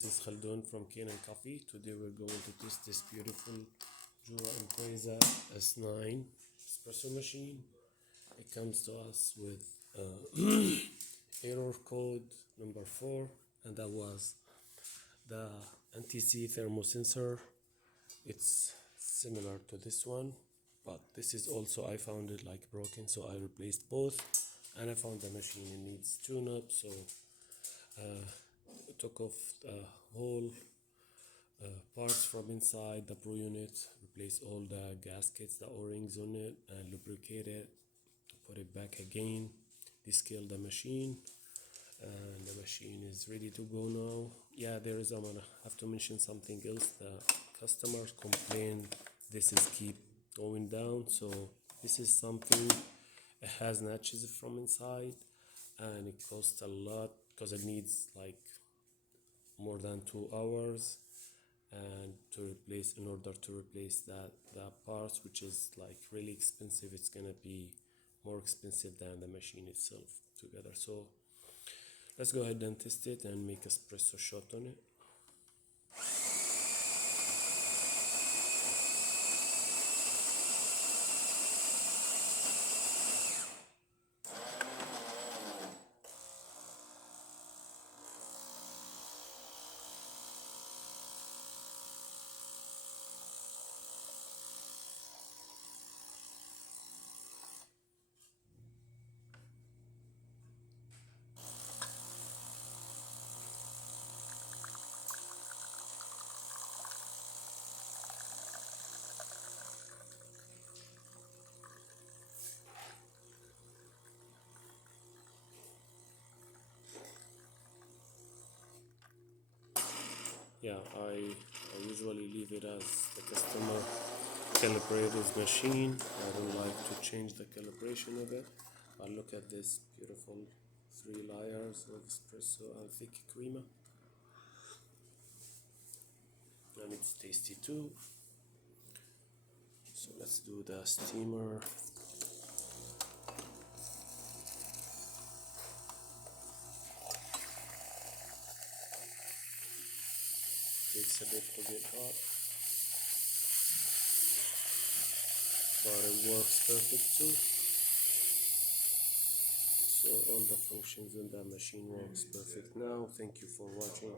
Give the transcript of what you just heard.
This is Khaldun from Kanen Coffee. Today we're going to test this beautiful Jura IMPRESSA S9 espresso machine. It comes to us with error code number 4, and that was the NTC thermosensor. It's similar to this one, but this is also, I found it like broken, so I replaced both, and I found the machine needs tune-up, so took off the whole parts from inside the brew unit, replace all the gaskets, the o-rings on it, and lubricate it, put it back again, descale the machine, and the machine is ready to go now. Yeah, I'm gonna have to mention something else. The customers complain this is keep going down, so this is something, it has notches from inside, and it costs a lot because it needs like more than 2 hours, and in order to replace that parts, which is like really expensive, it's gonna be more expensive than the machine itself together. So let's go ahead and test it and make espresso shot on it. Yeah, I usually leave it as the customer calibrate his machine. I don't like to change the calibration of it. But look at this beautiful 3 layers of espresso and thick crema, and it's tasty too. So let's do the steamer. Takes a bit to get hot, but it works perfect too. So all the functions in that machine works perfect now. Thank you for watching.